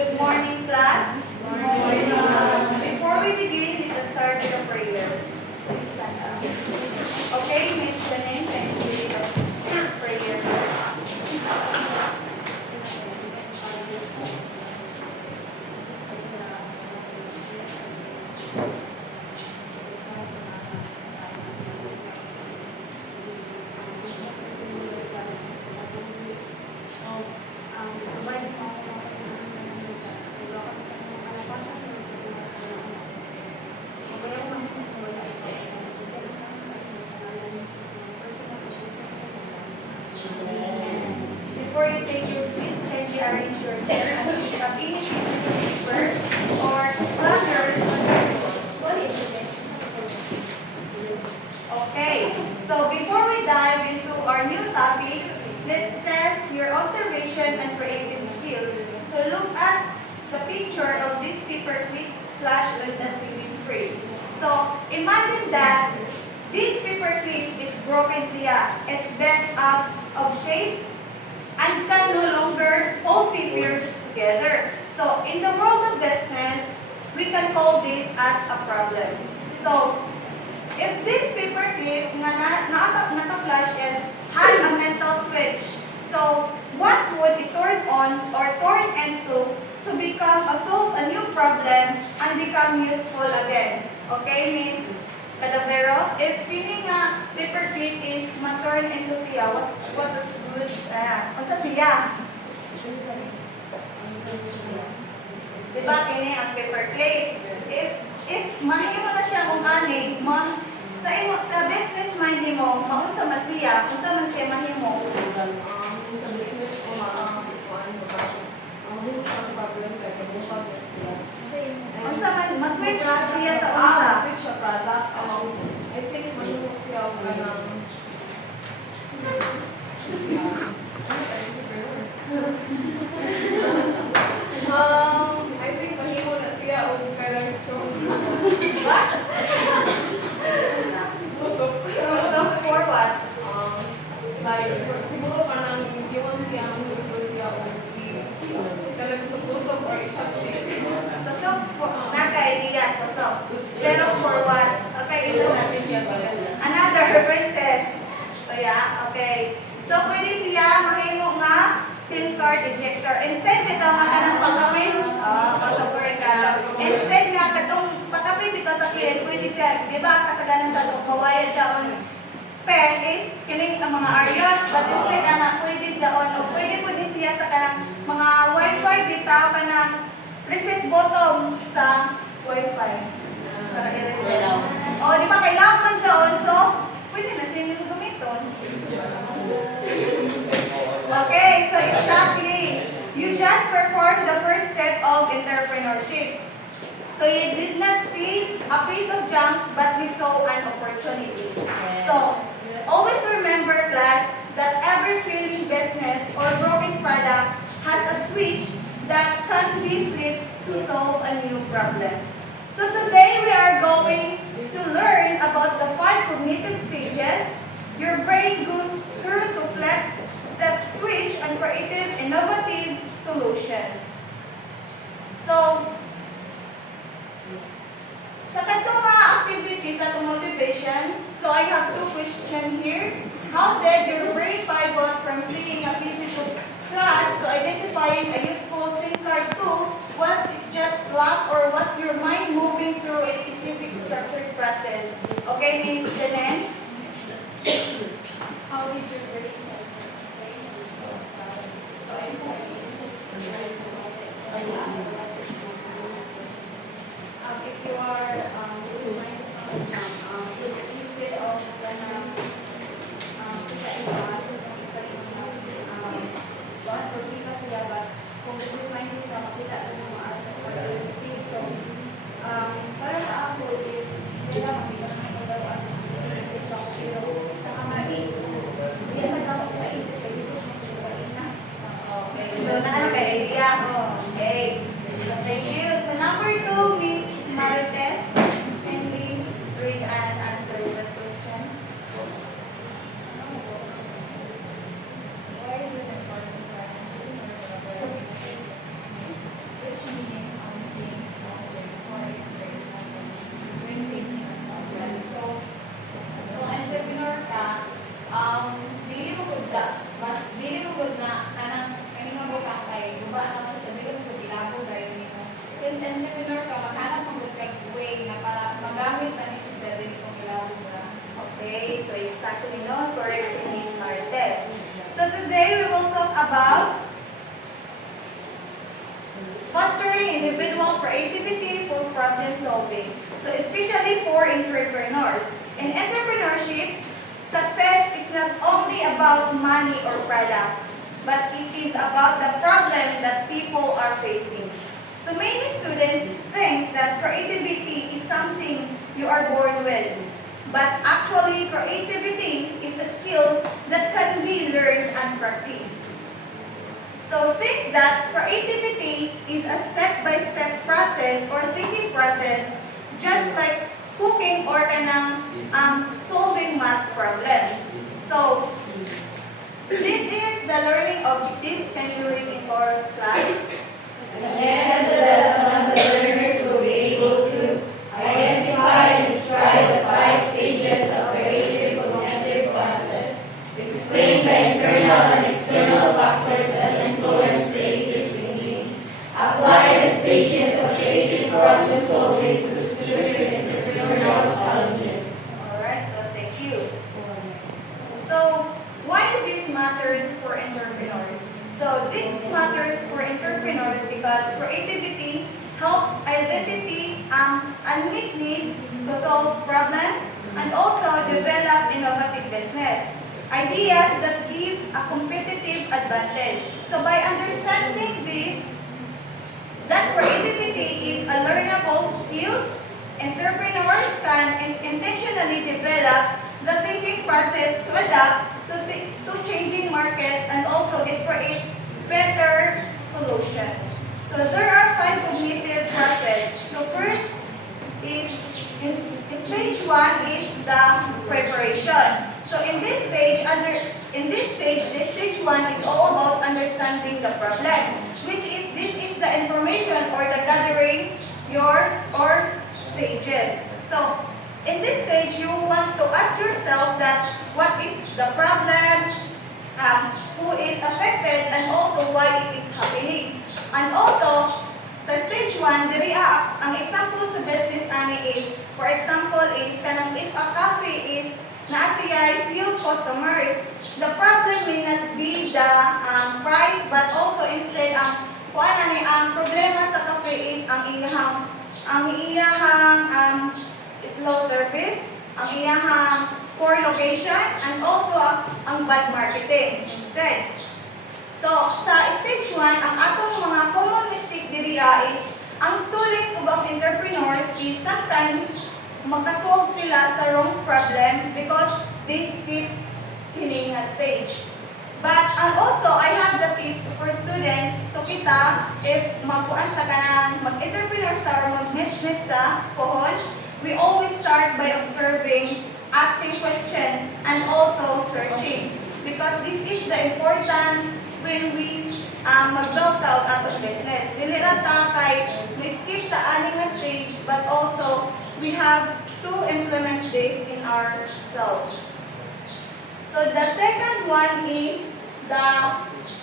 Good morning, class. Good morning. Before we begin, let us start with a prayer. Please stand up. Okay, Miss Janine, can you lead the prayer? Before you take your seats, kindly arrange your hair and if you have any pieces of paper or planners. Okay, so before we dive into our new topic, let's test your observation and creative skills. So look at the picture of this paperclip flash on the TV screen. So imagine that this paperclip is broken siya. It's bent out of shape and can no longer hold papers together. So in the world of business, we can call this as a problem. So if this paperclip na naka-flash is had a mental switch, so what would it turn on or turn into to become solve a new problem and become useful again? Okay, Miss Cadavero? If feeling a paperclip is ma-turn into siya, what would masa siya? Diba kini ang paperclip? If mahimo na siya kung ani, sa business mind mo, maunsa man siya, unsa man siya mahimo? Sa business ko, problem kay kung Unsa man ma-switch siya sa unsa? switch sa product. I think mahimo siya kanang I think mahimo na siya og kanang strong. What? Usok. So for what? Like, siguro kanang yun siya ang gusto siya og kanang usok or i-chastity. So naka-idea so. Pero for what? Okay, ito. Another princess. So yeah, okay. So pwede siya mahimo nga SIM card ejector. Instead nito nga ng pagkawin, instead nga katong pagkawin dito sa kilid, pwede siya, di ba, kasaganan sa mawaya dyan pen is kiling ang mga areas, but instead na pwede dyan, o pwede siya sa kanang mga wifi dito, kanang reset button sa wifi. Para i-reset. O, di ba, kailangan man dyan, so, pwede na siya yung gamiton. Okay, so exactly, you just performed the first step of entrepreneurship. So you did not see a piece of junk, but we saw an opportunity. So, always remember, class, that every failing business or broken product has a switch that can be flipped to solve a new problem. So today we are going to learn about the 5 cognitive stages your brain goes through to flip that switch and creative, innovative solutions. So, sa katong mga activities at motivation, so I have 2 questions here. How did your brain pivot from seeing a physical class to identifying a useful SIM card tool? Was it just luck or was your mind moving through a specific structured process? Okay, Miss Janine? How did your brain If you are instead of kung business minded ka, makita rin yung mga asset for the activities. So, para sa ako, kaya makita sa mga pagdawaan pero nakamali. Hindi na dapat maisip, kaya business minded ka rin na. Okay, so naano ka idea? Okay. So fostering individual creativity for problem solving. So especially for entrepreneurs. In entrepreneurship, success is not only about money or products, but it is about the problem that people are facing. So many students think that creativity is something you are born with. But actually, creativity is a skill that can be learned and practiced. So think that creativity is a step-by-step process or thinking process, just like cooking or solving math problems. So this is the learning objectives. Can you read in chorus, class? At the end of the lesson, the learners will be able to identify and describe the 5 stages of creative cognitive process, explain the internal and external factors that influence creative thinking, apply the stages of creative problem solving to specific entrepreneurial challenges. Alright, so thank you. So why this matters for entrepreneurs? So this matters for entrepreneurs because creativity helps identity and meet needs to solve problems and also develop innovative business ideas that give a competitive advantage. So by understanding this, that creativity is a learnable skills, entrepreneurs can intentionally develop the thinking process to adapt to changing markets and also it creates better solutions. So there are 5 cognitive process. So first is stage 1 is the preparation. So in this stage, the stage 1 is all about understanding the problem, which is this is the information or the gathering or stages. So in this stage, you want to ask yourself that what is the problem, who is affected, and also why it is happening. And also, sa stage 1, diri ang example sa business ani is, for example, is kanang if a cafe is naasiyay few customers, the problem may not be the price, but also instead kuan ani ang problema sa cafe is ang iyahang slow service, ang iyahang poor location, and also ang bad marketing instead. So, sa stage 1, ang atong mga common mistake diriya is, ang students ug ang entrepreneurs is sometimes magka-solve sila sa wrong problem because they skip hining nga stage. But and also, I have the tips for students. So kita, if magkuanta ka na, mag-entrepreneur ta or mag-business ta, pohon, we always start by observing, asking question, and also searching. Because this is the important when we mag-build out ato business. Dili ra ta kay we skip ta ani nga stage, but also we have to implement this in ourselves. So the second one is the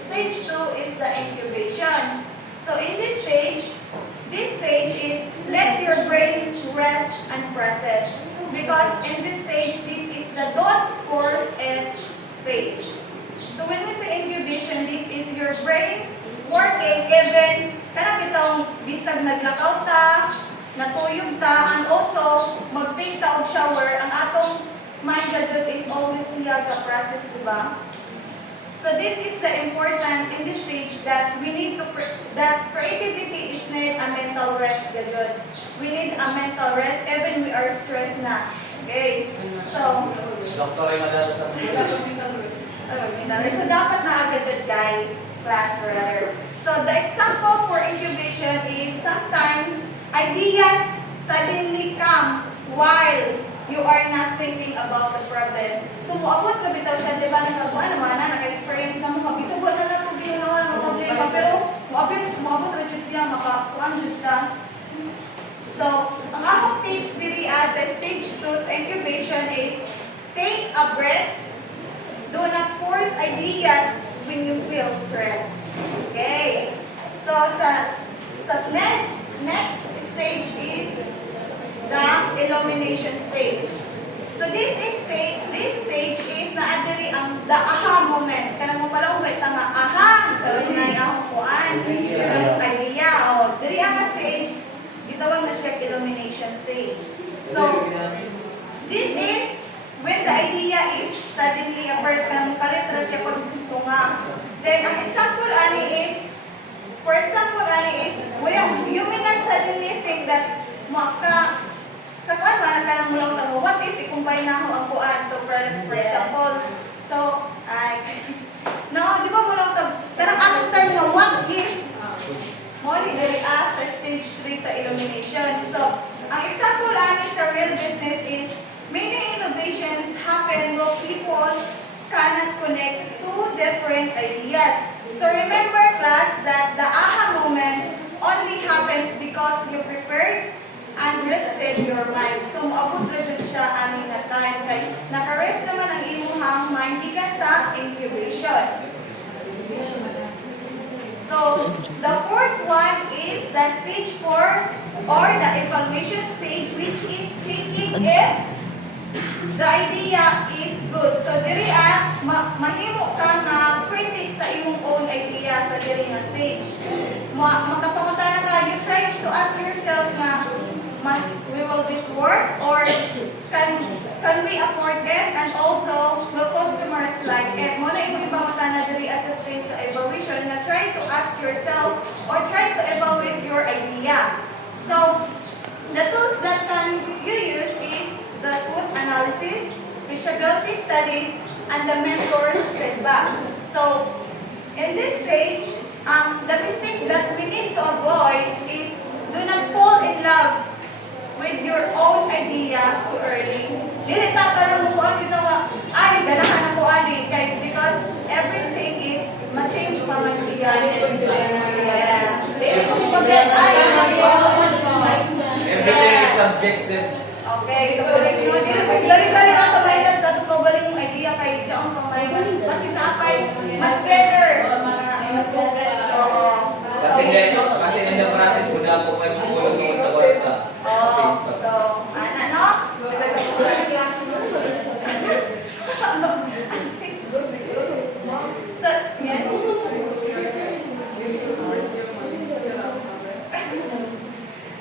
stage 2 is the incubation. So in this stage is let your brain rest and process. Because in this stage, this is the don't force it stage. So when we say incubation, this is your brain working even kanang bitong bisag naglakaw ta, natuyog ta, and also mag-take ta og shower, ang atong mind gadget is always siya ka process, diba? So this is the important in this stage that we need to that creativity is need a mental rest gadget. We need a mental rest even we are stressed na. Okay? So Doktor ay madalo sa so dapat na agad guys, class rather. So the example for incubation is sometimes ideas suddenly come while you are not thinking about the problem. So muabot na bitaw siya, di ba, nakakuha naman na, naka-experience na mo, kabisabot na lang kung ginawa ng problema, pero muabot na siya, makakuha na siya. So, ang akong tips diri as a stage 2 incubation is take a breath. Do not force ideas when you feel stress. Okay? So, sa next stage is the illumination stage. So this stage is naadiri ang the aha moment. Kanang mo pala ugay tanga aha, so na ang kuan, idea. So, this is when the idea is suddenly a person kalitras siya pag tunga. Then, ang example ani is, for example ani is, you may not suddenly think that kakuan ba na kanang mulang tango, what if ikumpay na ako ang kuan to products, for example. So, no, di ba mulang tag, pero ang term nga, what if, mo ni diri sa stage 3 sa illumination. So, ang example ani sa real business is, many innovations happen when people cannot connect two different ideas. So remember class that the aha moment only happens because you prepared and rested your mind. So maabot rin siya ani na time kay naka-rest naman ang imong mind gikan sa incubation. So the fourth one is the stage 4 or the evaluation stage, which is checking if the idea is good. So diri mahimo ka nga critic sa imong own idea sa diri nga stage. Makapangutan ka, you try to ask yourself nga, will this work or can we afford it, and also will customers like it? Mo na imong ipangutan na diri as a stage sa evaluation na try to ask yourself or try to evaluate your idea. So the tools that can you use is the SWOT analysis, feasibility studies, and the mentor's feedback. So, in this stage, the mistake that we need to avoid is do not fall in love with your own idea too early. Dili tatanong mo ang ginawa, ay, ganahan ako ani, because everything is ma-change pa man siya. Yes. Dili ko mag-get, ay, everything is subjective. okay, so balik nyo, dali-dali na ito may sa ito balik mong idea kay John kung may mas inaapay, mas better. Kasi in the process, kung na ako kayo magulong doon sa kwarta. So, ano? So, yan.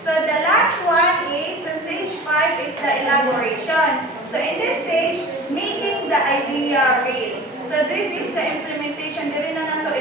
So, the last one is, the stage 5 is the elaboration. So, in this stage, making the idea real. So, this is the implementation. Dili na nato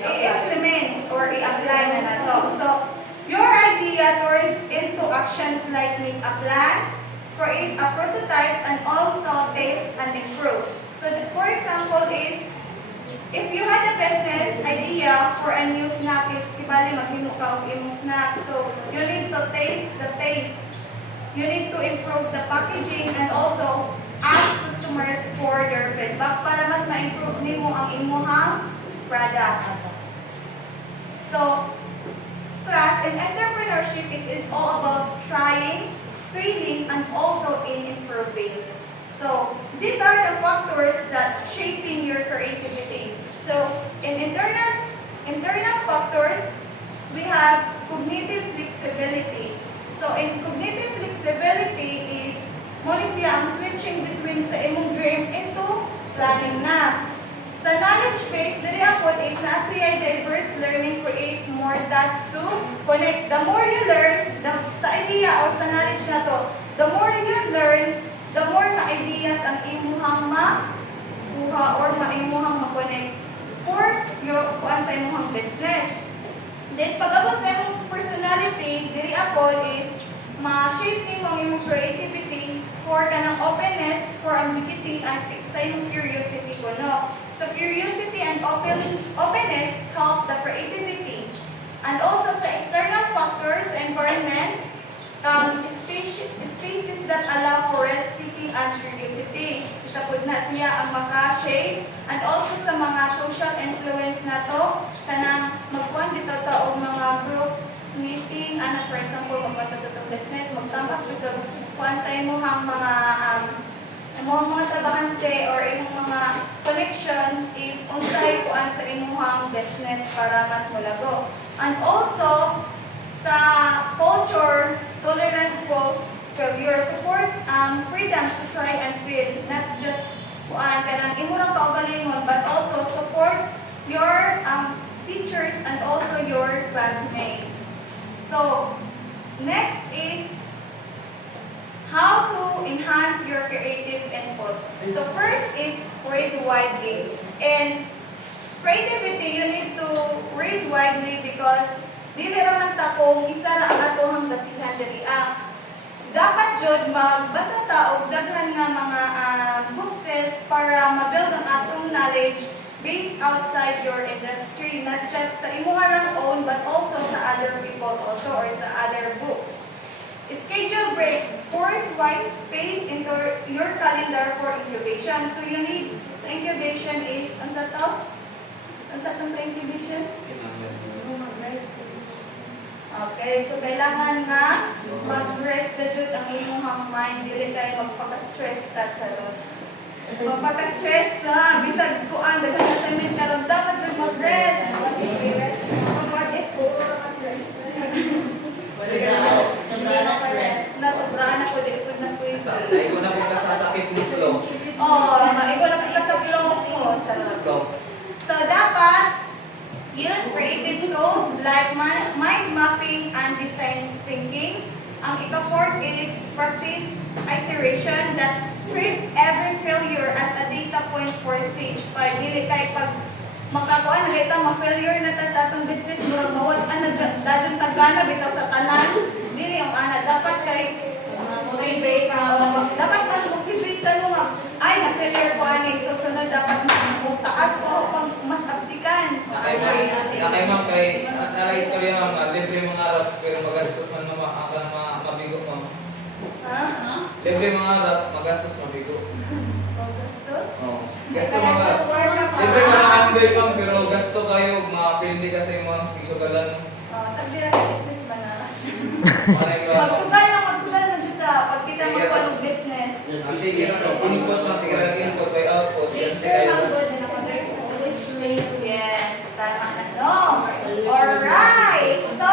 i-implement or i-apply na nato. So, your idea turns into actions like make a plan, create a prototype, and also test and improve. So, for example is, if you had a business idea for a new snack, ibali maghimo ka og imong snack. So, you need to taste the taste. You need to improve the packaging and also ask customers for their feedback para mas ma-improve nimo ang imong product. So, class, in entrepreneurship, it is all about trying, failing, and also in improving. So, these are the factors that shaping your creativity. So, in internal factors, we have cognitive flexibility. So, in cognitive flexibility is, mo ni siya ang switching between sa imong dream into planning na. Sa knowledge base, diri ako is na siya diverse learning creates more dots to connect. The more you learn, sa idea o sa knowledge na to, the more you learn, the more na ideas ang imuhang makuha or maimuhang ma-connect for your kuan sa imuhang business. Then, pag-abot sa imong personality, diri ako is ma-shape nimo ang imong creativity for kanang openness, for ambiguity, and sa imong curiosity ko, no? So, curiosity and openness help the creativity. And also sa external factors, environment, spaces that allow for rest, seeking, and curiosity. Isa po na siya ang maka-shape. And also sa mga social influence na to, kanang magkuhan dito to o mga groups meeting, for example, magpunta sa itong business, magtambak dito, kuhan sa imuhang mga trabahante or imong mga connections if unsay kuan sa imuhang business para mas mulago. And also sa culture, tolerance for failure, support freedom to try and fail, not just kuan kanang imong kaugalingon, but also support your teachers and also your classmates. So next is how to enhance your creative input. So first is read widely. And creativity, you need to read widely because dili ra man ta kung isa ra ang atohang basihan diri. Dapat jud magbasa ta og daghan nga mga bookses para ma-build ang atong knowledge based outside your industry, not just sa imuha lang own but also sa other people also or sa other books. Schedule breaks, force white space into your calendar for incubation. So you need, sa incubation is, ang sa to? Ang sa tong sa incubation? Okay, so kailangan nga mag-rest na jud ang imong mind, dili tayo magpaka-stress ta charos. Magpaka-stress na, bisag kuan daghang assignment karon dapat jud mag-rest. Mag-rest. Nasobrahan ako, di ko na po yung Ay ko na po kasasakit mo flow. maigo na po ka sa flow mo. Charot. So, dapat use creative tools like mind mapping and design thinking. Ang ika-fourth is practice iteration that treat every failure as a data point for stage 5. Dili kay pag makakuan na kita ma-failure na ta sa atong business, murag mawad dadyon tagana bitaw sa tanan. Dili ang ana dapat kay motivate dapat mas motivate sa nga ay na-failure ko ani so sunod dapat mas taas ko pang mas aptikan. Nakay ma'am kay istorya ma'am, libre mga arap pero magastos man mabigo ma'am. Ha? Libre mga arap, magastos mabigo. Gastos? Oh. Gasto mga libre ka na andoy ma'am pero gasto kayo mapildi kasi ma'am isugalan. Sabi na business ba na? Manay ka. Magsugal na dyan ka pag kita Sige, magpalong business. Sige, input ma'am, sige lang input by output. Yan si kayo. Yes, tama na no. Alright, so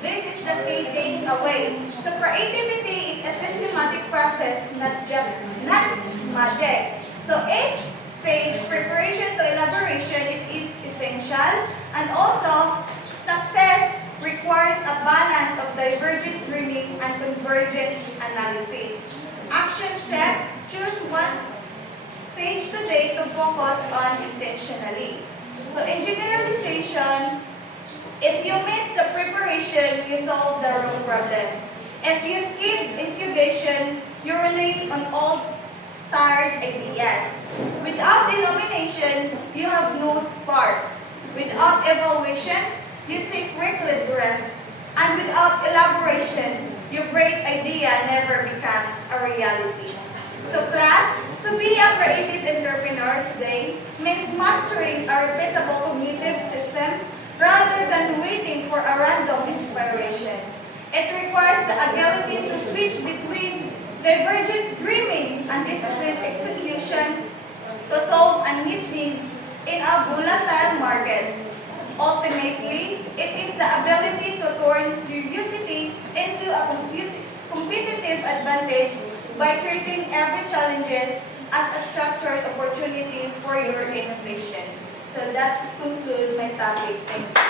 this is the key things away. So creativity is a systematic process, not magic. So each stage, preparation to elaboration, it is essential, and also success requires a balance of divergent dreaming and convergent analysis. Action step, choose one stage today to focus on intentionally. So in generalization, if you miss the preparation, you solve the wrong problem. If you skip incubation, you rely on old, tired ideas. Without denomination, you have no spark. Without evaluation, you take reckless rest. And without elaboration, your great idea never becomes a reality. So class, to be a creative entrepreneur today means mastering a repeatable cognitive system rather than waiting for a random inspiration. It requires the ability to switch between divergent dreaming and disciplined execution to solve and meet needs in a volatile market. Ultimately, it is the ability to turn curiosity into a competitive advantage by treating every challenge as a structured opportunity for your innovation. So that concludes my topic. Thank you.